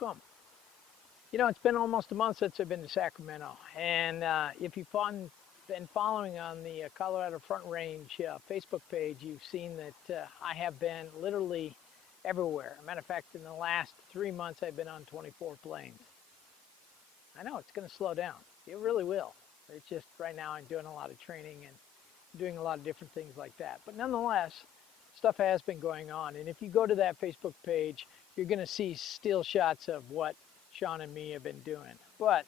welcome. You know, it's been almost a month since I've been to Sacramento, and if you've been following on the Colorado Front Range Facebook page, you've seen that I have been literally everywhere. As a matter of fact, in the last 3 months, I've been on 24 planes. I know it's going to slow down. It really will. It's just right now I'm doing a lot of training and doing a lot of different things like that. But nonetheless, stuff has been going on. And if you go to that Facebook page, you're going to see still shots of what Sean and me have been doing. But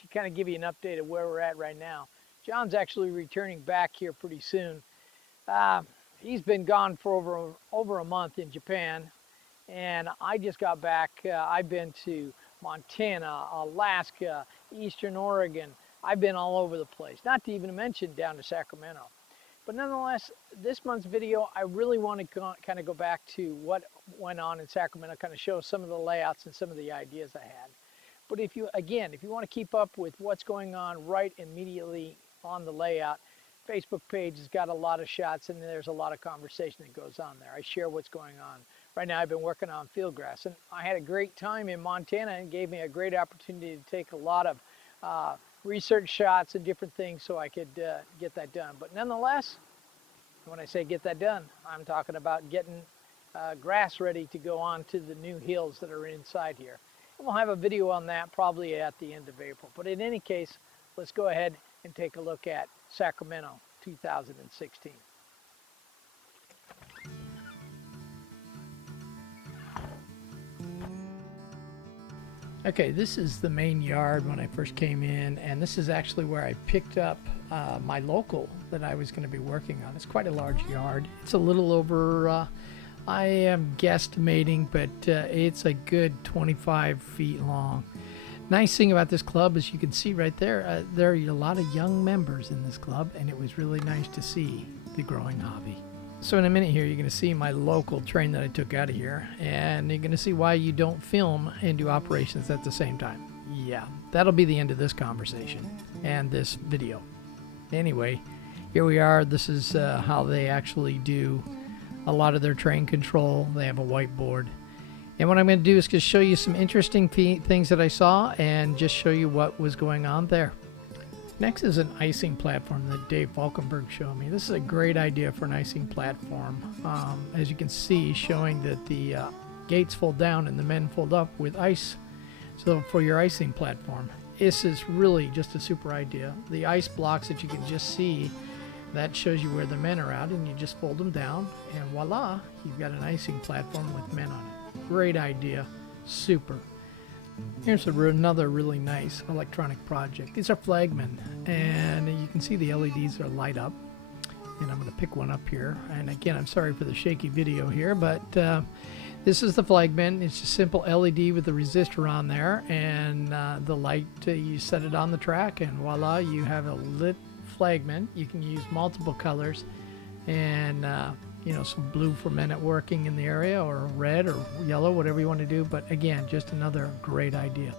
to kind of give you an update of where we're at right now, John's actually returning back here pretty soon. He's been gone for over a month in Japan, and I just got back. I've been to Montana, Alaska, Eastern Oregon. I've been all over the place, not to even mention down to Sacramento. But nonetheless, this month's video, I really want to kind of go back to what went on in Sacramento, kind of show some of the layouts and some of the ideas I had. But if you want to keep up with what's going on right immediately on the layout, Facebook page has got a lot of shots and there's a lot of conversation that goes on there. I share what's going on. Right now I've been working on field grass, and I had a great time in Montana and gave me a great opportunity to take a lot of research shots and different things so I could get that done. But nonetheless, when I say get that done, I'm talking about getting grass ready to go on to the new hills that are inside here. And we'll have a video on that probably at the end of April. But in any case, let's go ahead and take a look at Sacramento 2016. Okay, this is the main yard when I first came in, and this is actually where I picked up my local that I was going to be working on. It's quite a large yard. It's a little over, I am guesstimating, but it's a good 25 feet long. Nice thing about this club is you can see right there, there are a lot of young members in this club, and it was really nice to see the growing hobby. So in a minute here, you're going to see my local train that I took out of here, and you're going to see why you don't film and do operations at the same time. Yeah, that'll be the end of this conversation and this video. Anyway, here we are. This is how they actually do a lot of their train control. They have a whiteboard. And what I'm going to do is just show you some interesting things that I saw and just show you what was going on there. Next is an icing platform that Dave Falkenberg showed me. This is a great idea for an icing platform. As you can see, showing that the gates fold down and the men fold up with ice. So for your icing platform, this is really just a super idea. The ice blocks that you can just see, that shows you where the men are at, and you just fold them down, and voila, you've got an icing platform with men on it. Great idea, super. Here's another really nice electronic project. These are flagmen, and you can see the LEDs are light up. And I'm going to pick one up here. And again, I'm sorry for the shaky video here, but this is the flagman. It's a simple LED with a resistor on there, and the light, you set it on the track, and voila, you have a lit flagman. You can use multiple colors, and you know, some blue for men at working in the area, or red or yellow, whatever you want to do. But again, just another great idea.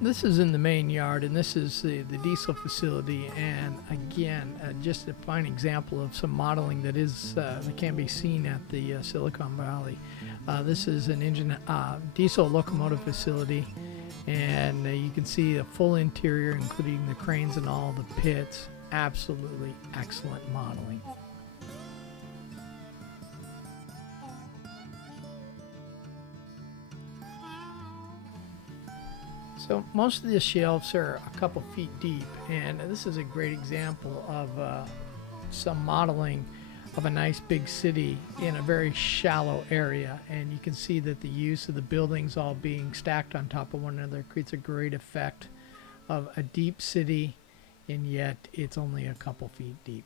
This is in the main yard, and this is the diesel facility. And again, just a fine example of some modeling that can be seen at the Silicon Valley. This is an engine diesel locomotive facility, and you can see a full interior, including the cranes and all the pits. Absolutely excellent modeling. So most of the shelves are a couple feet deep, and this is a great example of some modeling of a nice big city in a very shallow area. And you can see that the use of the buildings all being stacked on top of one another creates a great effect of a deep city, and yet it's only a couple feet deep.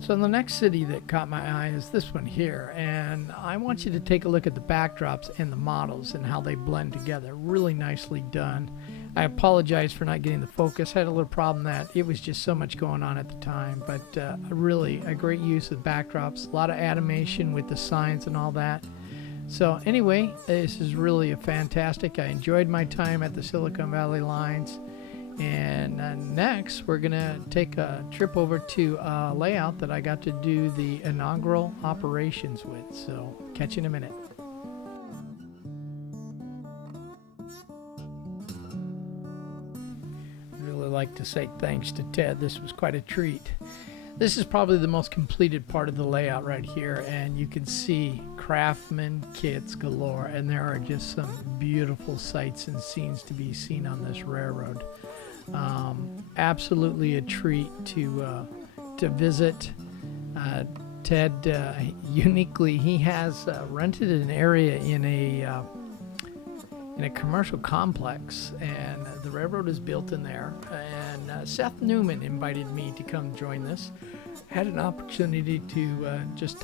So the next city that caught my eye is this one here, and I want you to take a look at the backdrops and the models and how they blend together. Really nicely done. I apologize for not getting the focus. I had a little problem that it was just so much going on at the time, but really a great use of backdrops, a lot of animation with the signs and all that. So anyway, this is really a fantastic. I enjoyed my time at the Silicon Valley lines, And next, we're going to take a trip over to a layout that I got to do the inaugural operations with. So, catch you in a minute. I'd really like to say thanks to Ted. This was quite a treat. This is probably the most completed part of the layout right here, and you can see craftsman kits galore, and there are just some beautiful sights and scenes to be seen on this railroad. Absolutely a treat to visit. Ted, uniquely, he has rented an area in a commercial complex, and the railroad is built in there. And Seth Newman invited me to come join this. Had an opportunity to just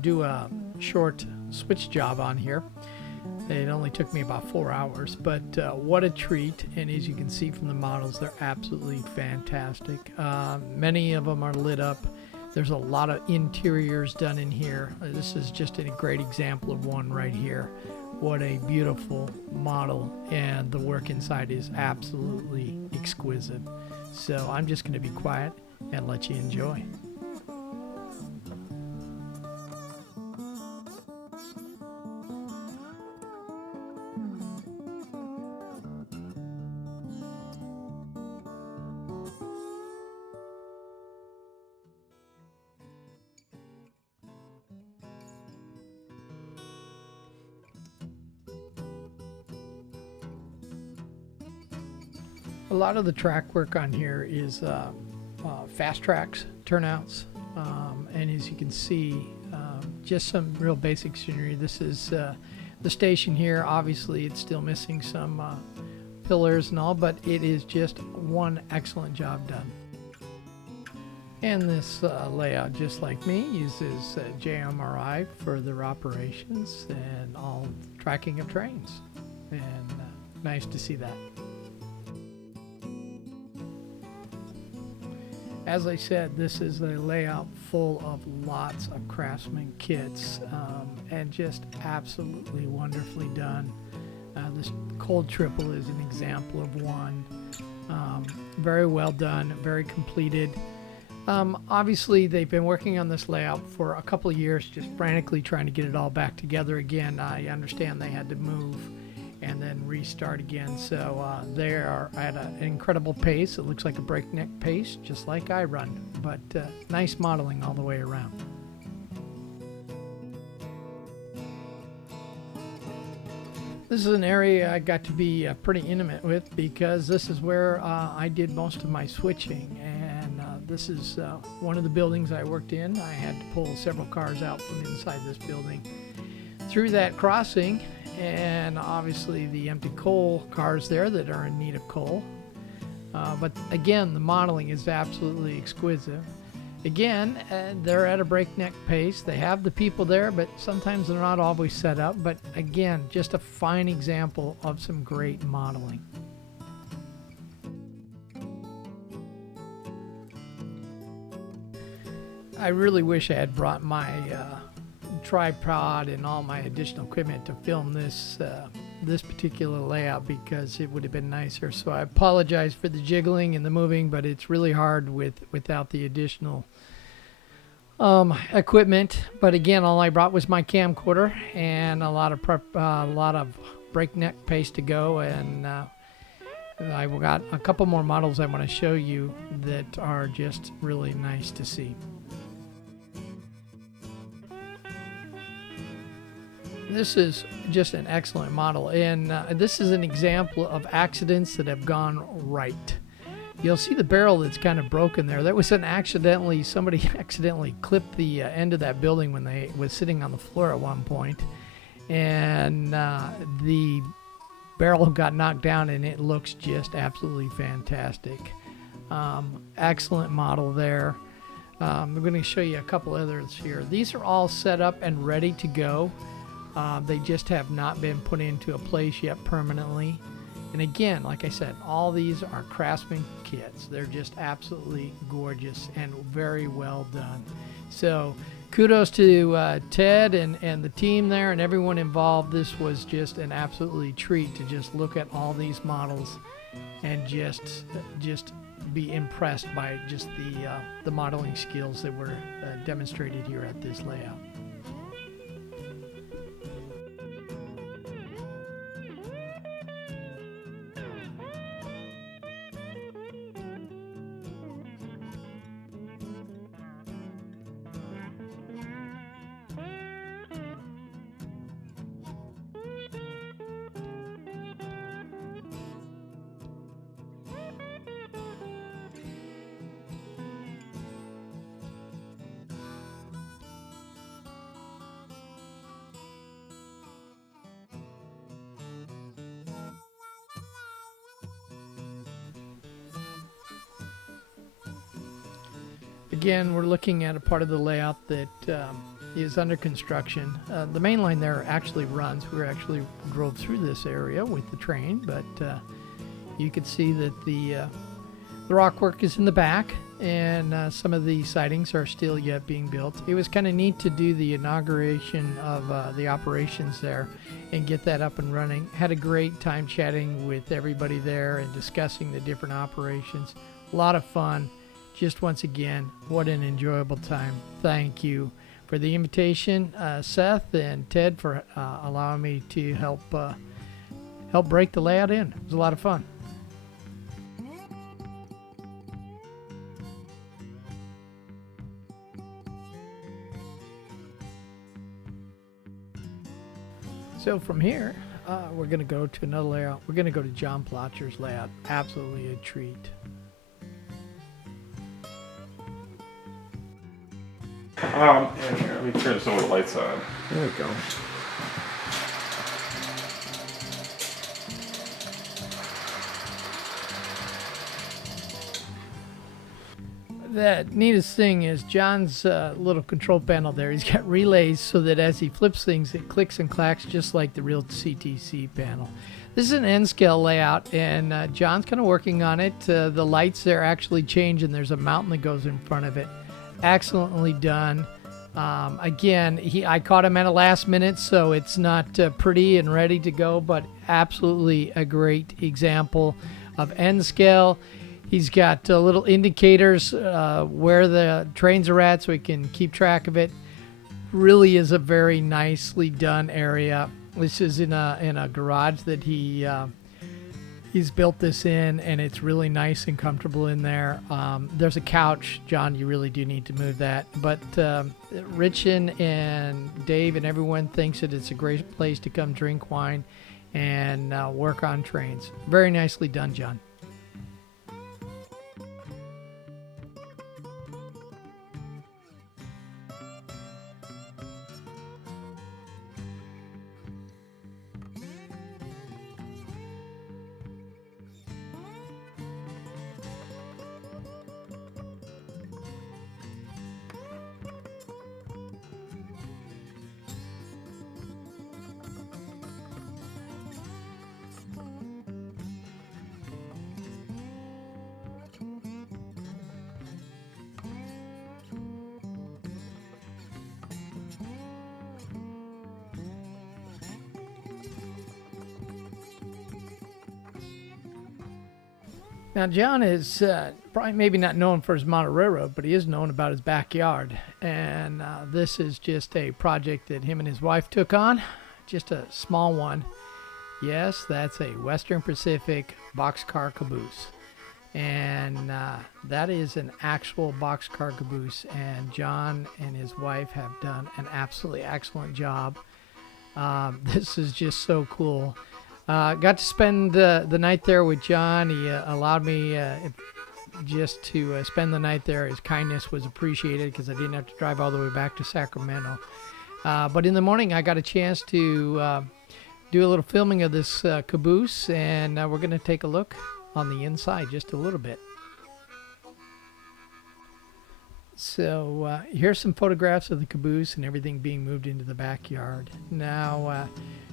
do a short switch job on here. It only took me about 4 hours, but what a treat. And as you can see from the models, they're absolutely fantastic. Many of them are lit up. There's a lot of interiors done in here. This is just a great example of one right here. What a beautiful model, and the work inside is absolutely exquisite. So I'm just going to be quiet and let you enjoy. A lot of the track work on here is fast tracks, turnouts, and as you can see, just some real basic scenery. This is the station here. Obviously, it's still missing some pillars and all, but it is just one excellent job done. And this layout, just like me, uses JMRI for their operations and all tracking of trains, and nice to see that. As I said, this is a layout full of lots of craftsman kits, and just absolutely wonderfully done. This cold triple is an example of one. Very well done, very completed. Obviously, they've been working on this layout for a couple of years, just frantically trying to get it all back together again. I understand they had to move and then restart again. So they are at an incredible pace. It looks like a breakneck pace, just like I run, but nice modeling all the way around. This is an area I got to be pretty intimate with, because this is where I did most of my switching, and this is one of the buildings I worked in. I had to pull several cars out from inside this building through that crossing, and obviously the empty coal cars there that are in need of coal. But again, the modeling is absolutely exquisite. Again, they're at a breakneck pace. They have the people there, but sometimes they're not always set up. But again, just a fine example of some great modeling. I really wish I had brought my tripod and all my additional equipment to film this particular layout, because it would have been nicer. So I apologize for the jiggling and the moving, but it's really hard without the additional equipment. But again, all I brought was my camcorder and a lot of breakneck pace to go, and I've got a couple more models I want to show you that are just really nice to see. This is just an excellent model, and this is an example of accidents that have gone right. You'll see the barrel that's kind of broken there. That was somebody accidentally clipped the end of that building when they was sitting on the floor at one point, and the barrel got knocked down, and it looks just absolutely fantastic. Excellent model there. I'm going to show you a couple others here. These are all set up and ready to go. They just have not been put into a place yet permanently. And again, like I said, all these are craftsman kits. They're just absolutely gorgeous and very well done. So kudos to Ted and the team there and everyone involved. This was just an absolutely treat to just look at all these models and just be impressed by just the modeling skills that were demonstrated here at this layout. Again, we're looking at a part of the layout that is under construction. The main line there actually runs. We actually drove through this area with the train, but you could see that the rock work is in the back, and some of the sidings are still yet being built. It was kind of neat to do the inauguration of the operations there and get that up and running. Had a great time chatting with everybody there and discussing the different operations. A lot of fun. Just once again, what an enjoyable time. Thank you for the invitation, Seth and Ted, for allowing me to help break the layout in. It was a lot of fun. So from here, we're going to go to another layout. We're going to go to John Plotcher's layout. Absolutely a treat. And here, let me turn some of the lights on. There we go. The neatest thing is John's little control panel there. He's got relays so that as he flips things, it clicks and clacks just like the real CTC panel. This is an N-scale layout, and John's kind of working on it. The lights there actually change, and there's a mountain that goes in front of it. Excellently done. Again, I caught him at a last minute, so it's not pretty and ready to go, but absolutely a great example of N-scale. He's got little indicators where the trains are at so he can keep track of it. Really is a very nicely done area. This is in a garage that he's built this in, and it's really nice and comfortable in there. There's a couch. John, you really do need to move that. But Richin and Dave and everyone thinks that it's a great place to come drink wine and work on trains. Very nicely done, John. Now, John is probably maybe not known for his model railroad, but he is known about his backyard. And this is just a project that him and his wife took on, just a small one. Yes, that's a Western Pacific boxcar caboose. And that is an actual boxcar caboose. And John and his wife have done an absolutely excellent job. This is just so cool. Got to spend the night there with John. He allowed me just to spend the night there. His kindness was appreciated because I didn't have to drive all the way back to Sacramento. But in the morning, I got a chance to do a little filming of this caboose, and we're going to take a look on the inside just a little bit. So here's some photographs of the caboose and everything being moved into the backyard. Now,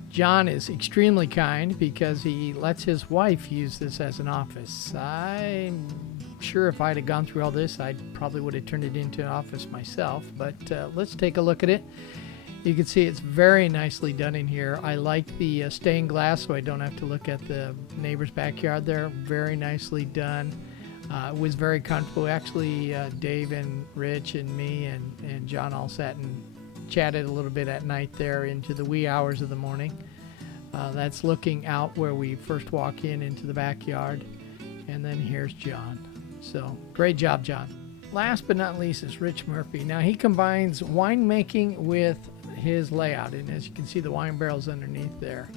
John is extremely kind because he lets his wife use this as an office. I'm sure if I'd have gone through all this, I probably would have turned it into an office myself. But let's take a look at it. You can see it's very nicely done in here. I like the stained glass so I don't have to look at the neighbor's backyard there. Very nicely done. It was very comfortable. Actually, Dave and Rich and me and John all sat and chatted a little bit at night there into the wee hours of the morning. That's looking out where we first walk into the backyard. And then here's John. So great job, John. Last but not least is Rich Murphy. Now he combines winemaking with his layout, and as you can see the wine barrels underneath there.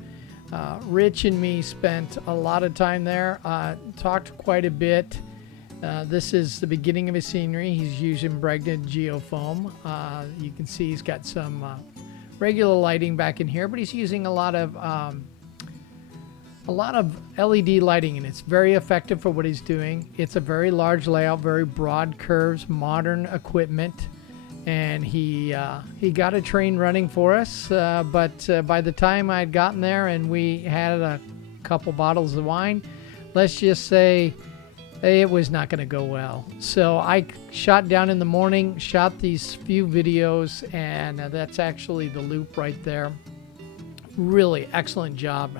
Rich and me spent a lot of time there, talked quite a bit. This is the beginning of his scenery. He's using Bregna geofoam. You can see he's got some regular lighting back in here, but he's using a lot of LED lighting, and it's very effective for what he's doing. It's a very large layout, very broad curves, modern equipment, and he got a train running for us. But by the time I'd gotten there and we had a couple bottles of wine, let's just say it was not going to go well. So I shot down in the morning, shot these few videos, and that's actually the loop right there. Really excellent job.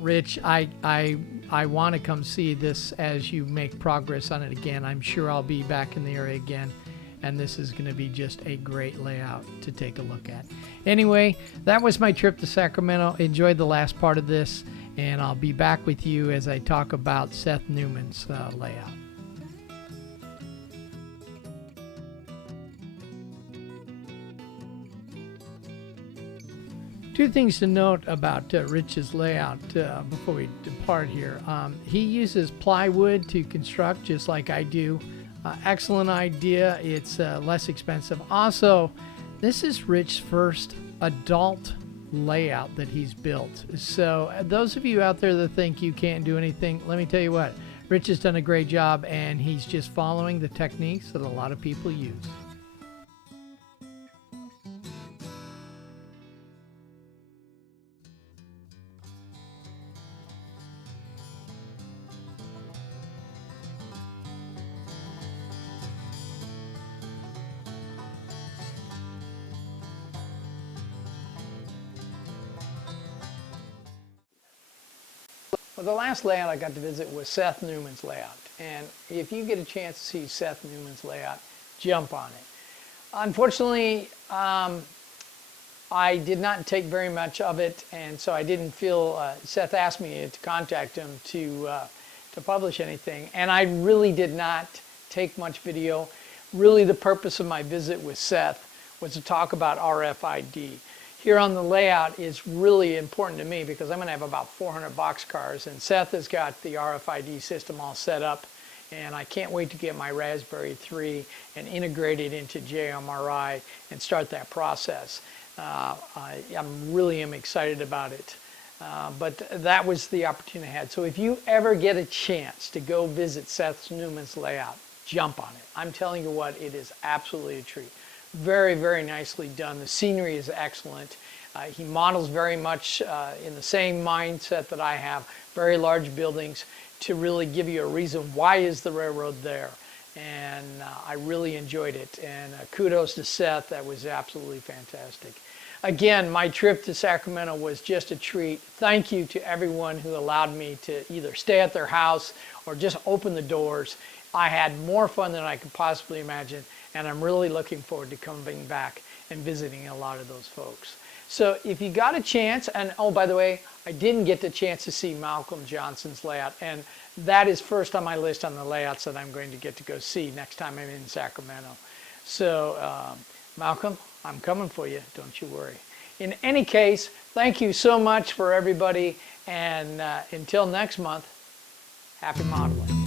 Rich, I want to come see this as you make progress on it again. I'm sure I'll be back in the area again, and this is going to be just a great layout to take a look at. Anyway, that was my trip to Sacramento. Enjoyed the last part of this, and I'll be back with you as I talk about Seth Newman's layout. Two things to note about Rich's layout before we depart here. He uses plywood to construct just like I do. Excellent idea. It's less expensive. Also, this is Rich's first adult layout that he's built. So those of you out there that think you can't do anything, let me tell you what, Rich has done a great job, and he's just following the techniques that a lot of people use. Well, the last layout I got to visit was Seth Newman's layout, and if you get a chance to see Seth Newman's layout, jump on it. Unfortunately, I did not take very much of it, and so I didn't feel, Seth asked me to contact him to publish anything, and I really did not take much video. Really the purpose of my visit with Seth was to talk about RFID. Here on the layout is really important to me because I'm going to have about 400 boxcars, and Seth has got the RFID system all set up, and I can't wait to get my Raspberry 3 and integrate it into JMRI and start that process. I'm really excited about it. But that was the opportunity I had. So if you ever get a chance to go visit Seth Newman's layout, jump on it. I'm telling you what, it is absolutely a treat. Very, very nicely done. The scenery is excellent. He models very much in the same mindset that I have, very large buildings to really give you a reason why is the railroad there. And I really enjoyed it. And kudos to Seth, that was absolutely fantastic. Again, my trip to Sacramento was just a treat. Thank you to everyone who allowed me to either stay at their house or just open the doors. I had more fun than I could possibly imagine, and I'm really looking forward to coming back and visiting a lot of those folks. So if you got a chance, and oh, by the way, I didn't get the chance to see Malcolm Johnson's layout, and that is first on my list on the layouts that I'm going to get to go see next time I'm in Sacramento. So Malcolm, I'm coming for you, don't you worry. In any case, thank you so much for everybody, and until next month, happy modeling.